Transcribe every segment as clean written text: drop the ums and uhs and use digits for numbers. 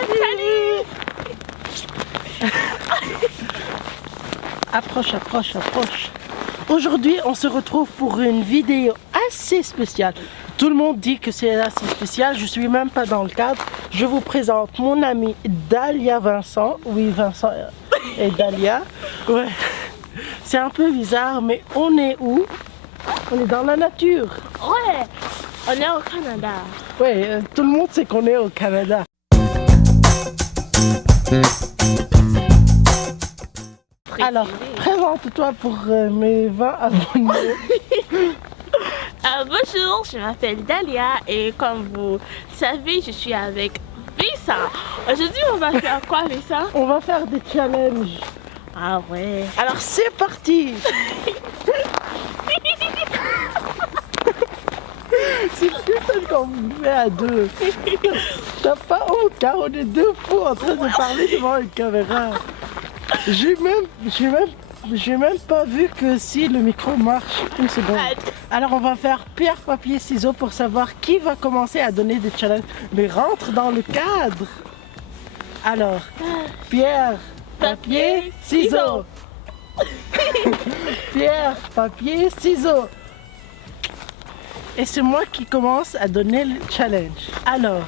Salut. Approche, approche, approche. Aujourd'hui, on se retrouve pour une vidéo assez spéciale. Tout le monde dit que c'est assez spécial. Je suis même pas dans le cadre. Je vous présente mon ami Dalia Vincent. Oui, Vincent et Dalia. Ouais. C'est un peu bizarre, mais on est où? On est dans la nature. Ouais, on est au Canada. Ouais, tout le monde sait qu'on est au Canada. Alors, présente-toi pour mes 20 abonnés. Bonjour, je m'appelle Dalia et comme vous savez, je suis avec Lisa. Aujourd'hui, on va faire quoi, Lisa? On va faire des challenges. Ah ouais. Alors, c'est parti. C'est plus qu'on fait à deux. T'as pas honte, car on est deux fous en train de parler devant une caméra. J'ai même pas vu que si le micro marche. Une seconde. Alors on va faire pierre, papier, ciseaux pour savoir qui va commencer à donner des challenges. Mais rentre dans le cadre. Alors, pierre, papier, ciseaux. Pierre, papier, ciseaux. Et c'est moi qui commence à donner le challenge. Alors,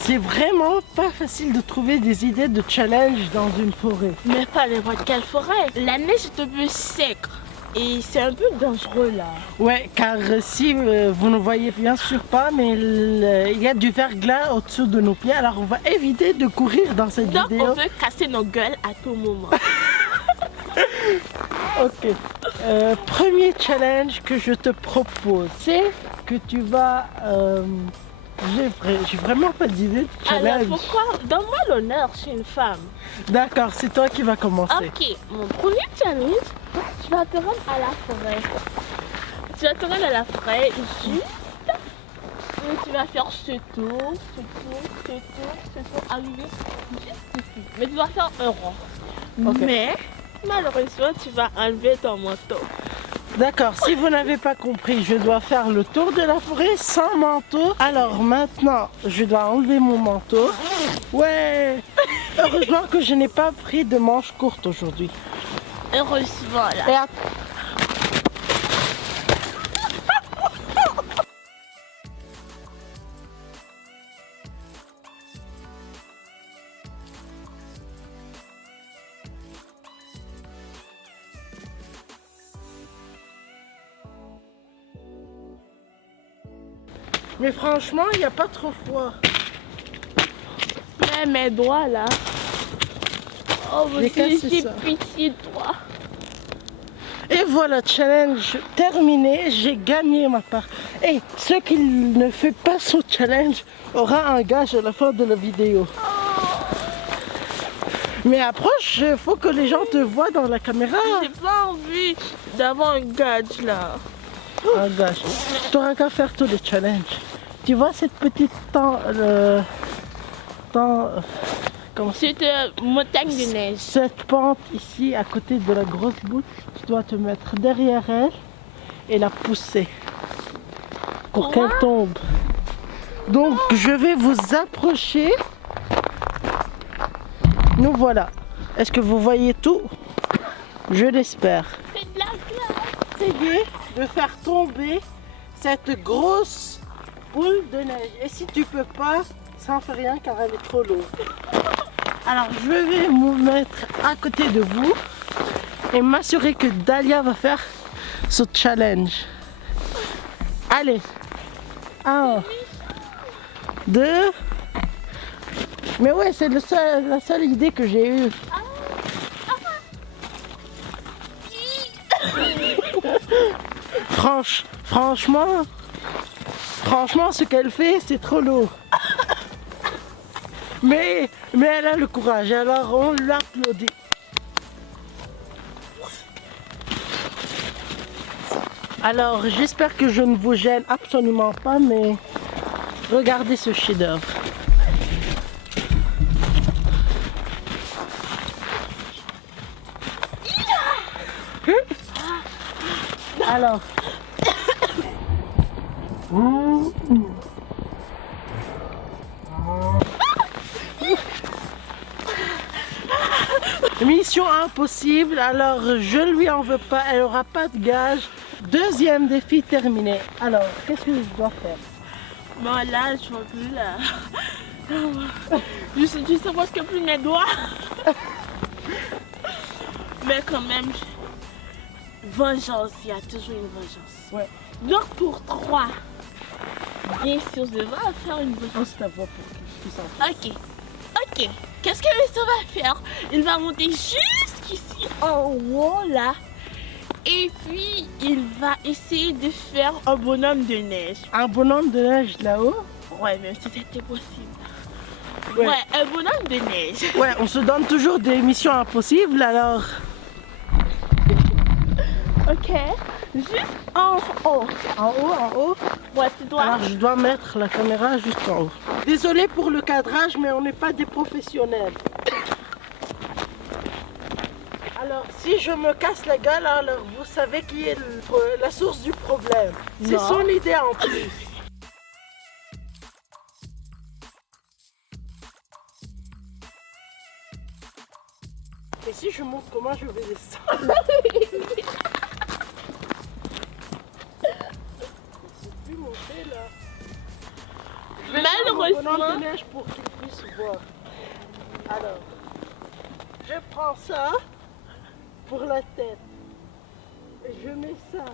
c'est vraiment pas facile de trouver des idées de challenge dans une forêt. Mais pas n'importe quelle forêt. La neige est un peu sec et c'est un peu dangereux là. Ouais, car si vous ne voyez bien sûr pas, mais il y a du verglas au-dessous de nos pieds. Alors on va éviter de courir dans cette Donc vidéo. on veut casser nos gueules à tout moment. Ok. Premier challenge que je te propose, c'est que tu vas... j'ai vraiment pas d'idée de challenge. Alors pourquoi? Donne-moi l'honneur, je suis une femme. D'accord, c'est toi qui vas commencer. Ok, mon premier challenge, tu vas te rendre à la forêt. Tu vas te rendre à la forêt ici. Et tu vas faire ce tour, arriver juste ici. Mais tu vas faire un rond. Okay. Mais malheureusement, tu vas enlever ton manteau. D'accord, si vous n'avez pas compris, je dois faire le tour de la forêt sans manteau. Alors maintenant, je dois enlever mon manteau. Ouais. Heureusement que je n'ai pas pris de manches courtes aujourd'hui. Heureusement là. Et mais franchement, il n'y a pas trop froid. Mais mes doigts là. Oh mon J'ai Dieu, cassé j'ai ça. pitié de toi. Et voilà, challenge terminé, j'ai gagné ma part. Et ceux qui ne font pas ce challenge aura un gage à la fin de la vidéo. Mais approche, il faut que les gens te voient dans la caméra. J'ai pas envie d'avoir un gage là. Un gage. Tu n'auras qu'à faire tous les challenges. Tu vois cette petite C'est une montagne de neige. cette pente ici à côté de la grosse boule, tu dois te mettre derrière elle et la pousser pour qu'elle tombe. Donc je vais vous approcher. Nous voilà. Est-ce que vous voyez tout? Je l'espère. C'est de la glace. Essayer de faire tomber cette grosse boule de neige. Et si tu peux pas, ça en fait rien car elle est trop lourde. Alors je vais me mettre à côté de vous et m'assurer que Dalia va faire ce challenge. Allez, 1, 2. Mais ouais, c'est la seule idée que j'ai eue. Franchement, ce qu'elle fait, c'est trop lourd. Mais elle a le courage, alors on l'applaudit. Alors, j'espère que je ne vous gêne absolument pas, mais regardez ce chef-d'œuvre. Alors. Mission impossible, alors je lui en veux pas, elle aura pas de gage. Deuxième défi terminé. Alors, qu'est-ce que je dois faire? Bon là, je vois plus là. Je sais presque plus mes doigts. Mais quand même, vengeance, il y a toujours une vengeance. Ouais. Donc pour 3, bien sûr, je vais faire une vengeance. On se la voit pour tout ça. Ok. Qu'est-ce que Mr. va faire? Il va monter jusqu'ici en haut là. Et puis il va essayer de faire un bonhomme de neige. Un bonhomme de neige là-haut? Ouais, même si c'était possible. Ouais. Ouais, un bonhomme de neige. Ouais, on se donne toujours des missions impossibles, alors... Ok, juste en haut. En haut? Ouais, tu dois. Alors je dois mettre la caméra juste en haut. Désolé pour le cadrage, mais on n'est pas des professionnels. Alors si je me casse la gueule, alors vous savez qui est la source du problème. C'est Non. son idée en plus. Et si je montre comment je vais descendre? C'est plus monter là. Je vais faire mon bonhomme Malheureusement, de neige pour qu'il puisse voir. Alors, je prends ça pour la tête. Et je mets ça.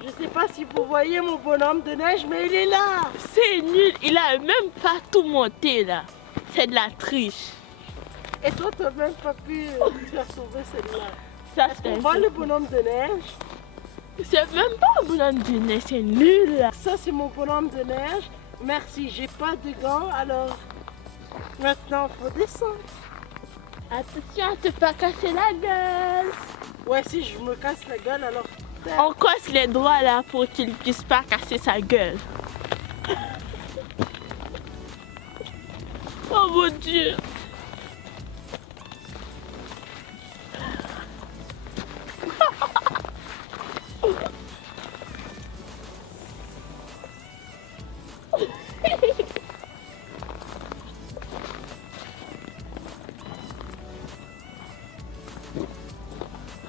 Je sais pas si vous voyez mon bonhomme de neige, mais il est là. c'est nul. Il a même pas tout monté là. C'est de la triche. Et toi, t'as même pas pu faire sauver celle-là. Ça, Est-ce c'est qu'on voit le bonhomme de neige? C'est même pas un bonhomme de neige, c'est nul là. Ça, c'est mon bonhomme de neige. Merci, j'ai pas de gants, alors maintenant, faut descendre. Attention à te pas casser la gueule. Ouais, si je me casse la gueule, alors... On casse les doigts là pour qu'il puisse pas casser sa gueule. Oh mon Dieu.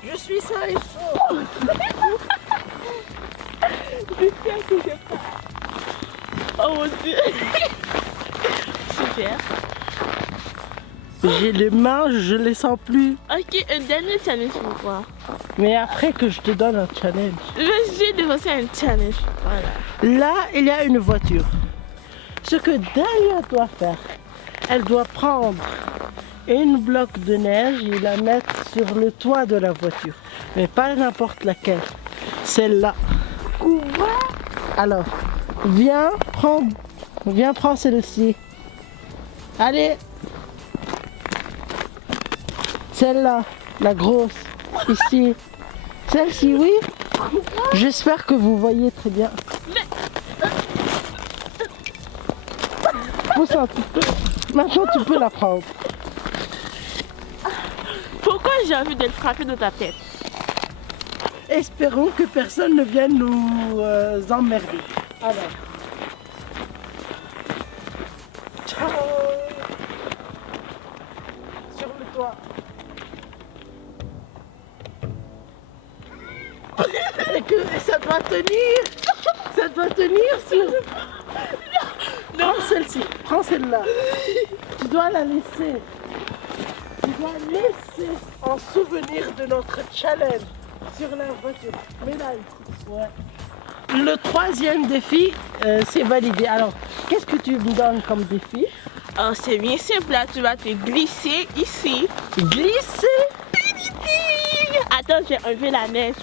Je suis sain et sauf. J'espère que j'ai pas. Oh mon Dieu. Super. J'ai les mains, je les sens plus. Ok, un dernier challenge pour moi. Mais après que je te donne un challenge. J'ai devancé un challenge. Voilà. Là, il y a une voiture. Ce que Dahlia doit faire, elle doit prendre une bloc de neige et la mettre sur le toit de la voiture. Mais pas n'importe laquelle. Celle-là. Quoi? Alors, viens prendre celle-ci. Allez. Celle-là, la grosse. Ici. Celle-ci, oui. J'espère que vous voyez très bien. Pousse un petit peu. Maintenant, tu peux la prendre. Pourquoi j'ai envie de le frapper dans ta tête? Espérons que personne ne vienne nous emmerder. Alors. Ciao. Sur le toit. Et que ça doit tenir. Ça doit tenir sur... Prends celle-ci. Prends celle-là. Tu dois la laisser. Tu dois laisser en souvenir de notre challenge sur la voiture. Mets-la ici. Ouais. Le troisième défi, c'est validé. Alors, qu'est-ce que tu me donnes comme défi? Oh, c'est bien simple là, tu vas te glisser ici. Glisser? Attends, j'ai enlevé la neige.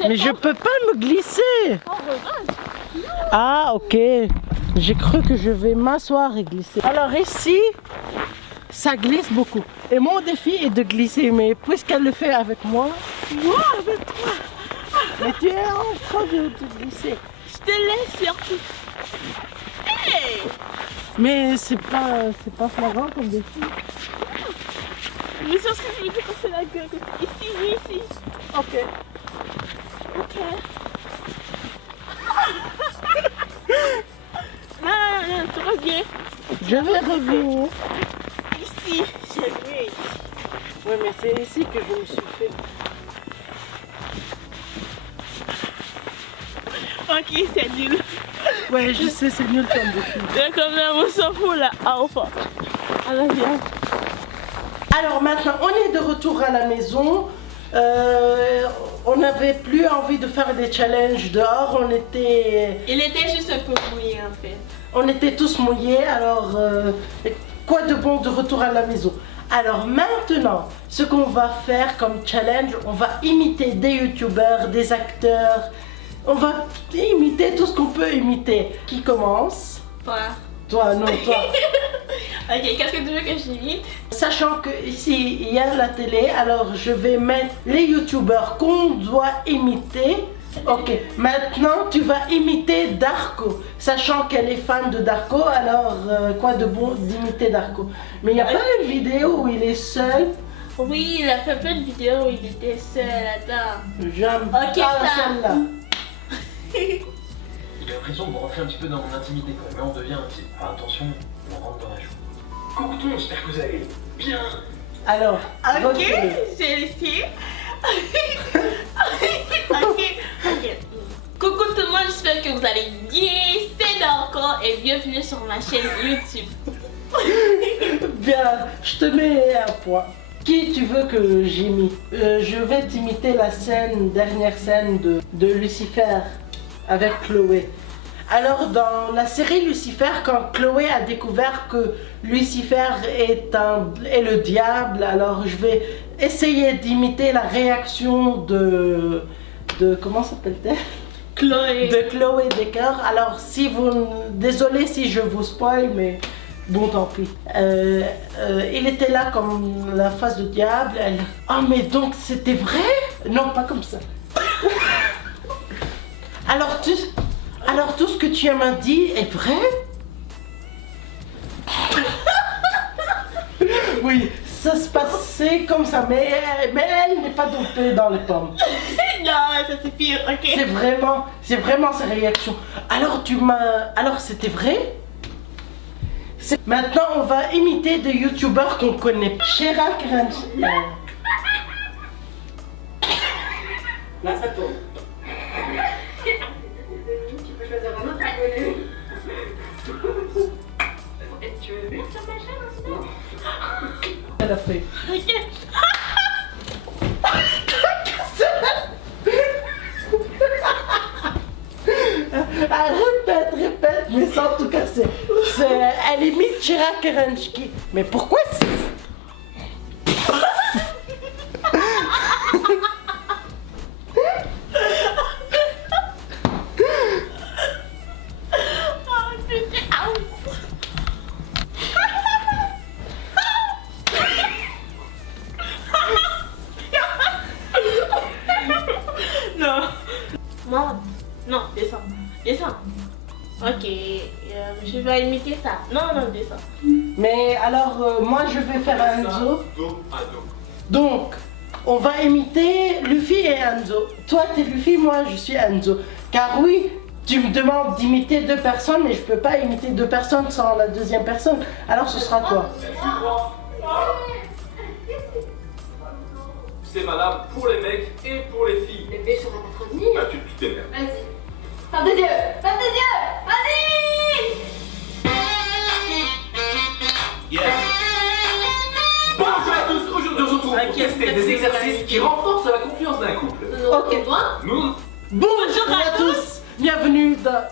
Mais je peux pas me glisser. Oh, regarde. Ah, ok. J'ai cru que je vais m'asseoir et glisser. Alors ici, ça glisse beaucoup. Et mon défi est de glisser, mais puisqu'elle le fait avec moi, Moi, avec toi. mais tu es en train de te glisser. Je te laisse surtout. Hey! Mais c'est pas flagrant comme défi. Mais c'est ce que je veux dire quand c'est la gueule. Ici, oui, ici. Ok. Ok. Non, tu restes Je vais revenir. Ici, j'ai vu. Oui, mais c'est ici que je me suis fait. Ok, c'est nul. Ouais, je sais, c'est nul comme beaucoup. Mais quand même, on s'en fout là. Ah, enfin. Alors, viens. Alors maintenant, on est de retour à la maison. On n'avait plus envie de faire des challenges dehors. Il était juste un peu mouillé en fait. On était tous mouillés. Alors, quoi de bon de retour à la maison? Alors maintenant, ce qu'on va faire comme challenge, on va imiter des youtubeurs, des acteurs. On va imiter tout ce qu'on peut imiter. Qui commence? Toi. Toi, non, toi. Ok, qu'est-ce que tu veux que j'imite? Sachant que ici il y a la télé, alors je vais mettre les youtubeurs qu'on doit imiter. Ok, maintenant tu vas imiter Darko. Sachant qu'elle est fan de Darko, alors quoi de bon d'imiter Darko? Mais il n'y a pas une vidéo où il est seul. Oui, il a fait plein de vidéos où il était seul. Attends. J'aime Ok, pas ça. celle-là. J'ai l'impression de me rentrer un petit peu dans mon intimité quand même. Là, on devient intime. Alors attention, on rentre dans la joue. Coucou, j'espère que vous allez bien. Alors, Ok, refais. j'ai essayé. Ok. Coucou tout le monde, j'espère que vous allez bien. C'est Darko et bienvenue sur ma chaîne YouTube. Bien, je te mets un point. Qui tu veux que j'imite? Je vais t'imiter la dernière scène de Lucifer avec Chloé. Alors dans la série Lucifer, quand Chloé a découvert que Lucifer est le diable, alors je vais essayer d'imiter la réaction de comment s'appelle-t-elle? Chloé. De Chloé Decker. Alors si vous... Désolé si je vous spoil, mais bon tant pis. Il était là comme la face du diable. Elle... Ah mais donc c'était vrai? Non, pas comme ça. Alors tout ce que tu m'as dit est vrai? Oui, ça se passait comme ça, mais elle n'est pas dopée dans les pommes. Non, ça c'est pire, ok. C'est vraiment sa réaction. Alors c'était vrai? Maintenant on va imiter des youtubeurs qu'on connaît. Chirac Ranch. Là, ça tourne. Tu peux choisir un autre abonné. Tu veux venir sur ma chaîne aussi? Elle a fait. Ok. Ah, répète, mais ça en tout cas elle imite Chirac Kerensky. Mais pourquoi c'est... Non, descends. Ok, je vais imiter ça. Non, descends. Mais alors, moi je vais faire Enzo. Donc, on va imiter Luffy et Enzo. Toi t'es Luffy, moi je suis Enzo. Car oui, tu me demandes d'imiter deux personnes, mais je peux pas imiter deux personnes sans la deuxième personne. Alors ce sera toi. C'est valable pour les mecs et pour les filles. Bébé, ça va pas trop venir. Bah tu t'énerves. Vas-y. Ferme tes yeux. Ferme tes yeux. Vas-y. Bonjour à tous, aujourd'hui on se retrouve pour tester des exercices qui renforcent la confiance d'un couple. Ok. Toi? Nous, Bonjour à tous. Bienvenue dans...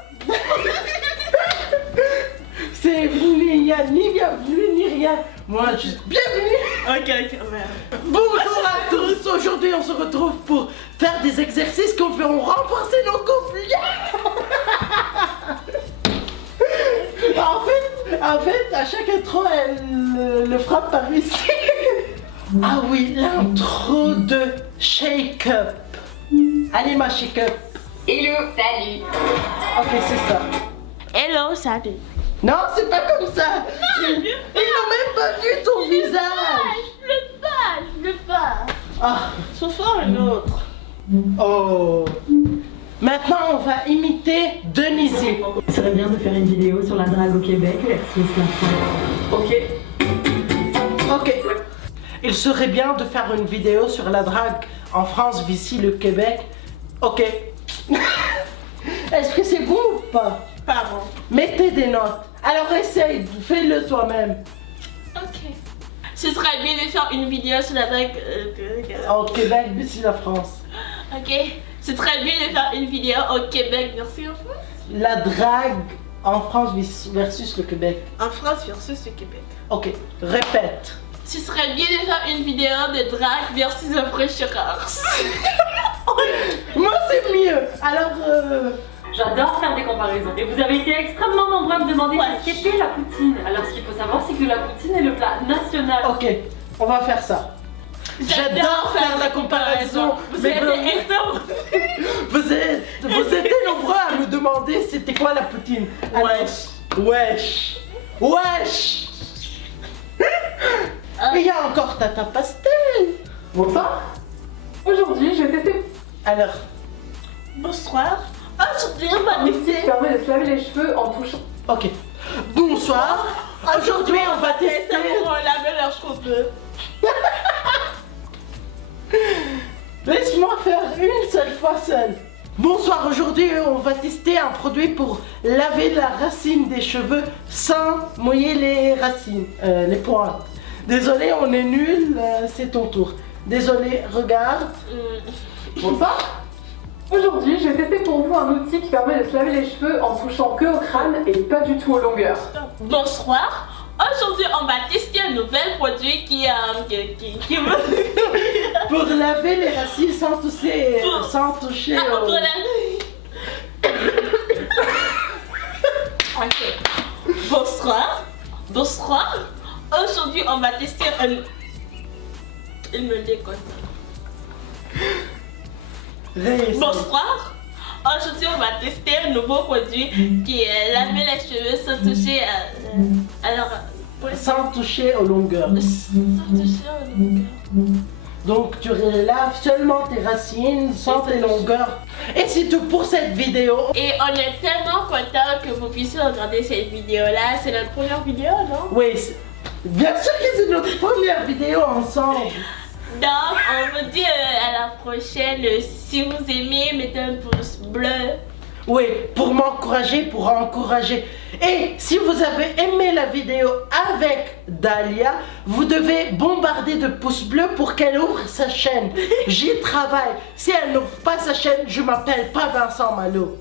C'est il n'y a ni bienvenue ni rien. Moi juste bienvenue. Ok, merde. Bonjour à tous. Aujourd'hui on se retrouve pour faire des exercices qui vont renforcer nos couples. En fait, à chaque intro, elle le frappe par ici. Ah oui, l'intro de Shake Up. Allez ma Shake Up. Hello, salut. Ok, c'est ça. Hello, salut. Non, c'est pas comme ça. Ils n'ont même pas vu ton visage. Je veux pas. Ah, Ce soir, une autre. oh. Maintenant, on va imiter Denise. Il serait bien de faire une vidéo sur la drague au Québec versus la France. Ok. Il serait bien de faire une vidéo sur la drague en France, ici le Québec. Ok. Est-ce que c'est bon ou pas? Pardon. Mettez des notes. Alors essaye, fais-le toi-même. Ok. Ce serait bien de faire une vidéo sur la drague Au Québec, ici la France. Ok. Ce serait bien de faire une vidéo au Québec versus en France. La drague en France versus le Québec. En France versus le Québec. Ok, répète. Ce serait bien de faire une vidéo de drague versus un fraîcheur. Moi c'est mieux. Alors, J'adore faire des comparaisons. Et vous avez été extrêmement nombreux à me demander ce qu'était la poutine. Alors ce qu'il faut savoir, c'est que la poutine est le plat national. ok, on va faire ça. J'adore faire la comparaison. Vous êtes énorme. Vous étiez nombreux à me demander c'était quoi la poutine. Alors, wesh. Wesh. Et il y a encore Tata Pastel. Bonsoir. Aujourd'hui, je vais tester Alors, Bonsoir. Aujourd'hui, on va un outil tester. qui permet de se laver les cheveux en touchant. ok. Bonsoir. Aujourd'hui, on va tester. Pour laver leurs cheveux. Laisse-moi faire une seule fois seule. Bonsoir, aujourd'hui on va tester un produit pour laver la racine des cheveux sans mouiller les racines, les pointes. Désolé, on est nul, c'est ton tour. Désolé, regarde. Bonsoir. Aujourd'hui, je vais tester pour vous un outil qui permet de se laver les cheveux en touchant que au crâne et pas du tout aux longueurs. Bonsoir. Aujourd'hui, on va tester un nouvel produit qui Pour laver les racines sans toucher, pour au... la... Ok. Bonsoir. Bonsoir. Aujourd'hui, on va tester un... Il me déconne. Bonsoir. Aujourd'hui, on va tester un nouveau produit qui est laver les cheveux sans toucher à... Alors... Sans toucher aux longueurs. Sans toucher aux longueurs. Donc tu laves seulement tes racines sans tes longueurs. Et c'est tout pour cette vidéo. Et on est tellement content que vous puissiez regarder cette vidéo-là. C'est notre première vidéo, non? Oui, bien sûr que c'est notre première vidéo ensemble. Donc, on vous dit à la prochaine. Si vous aimez, mettez un pouce bleu. Oui, pour m'encourager, pour encourager. Et si vous avez aimé la vidéo avec Dalia, vous devez bombarder de pouces bleus pour qu'elle ouvre sa chaîne. J'y travaille. Si elle n'ouvre pas sa chaîne, je m'appelle pas Vincent Malo.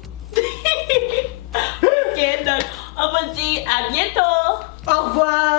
Ok, donc on vous dit à bientôt. Au revoir.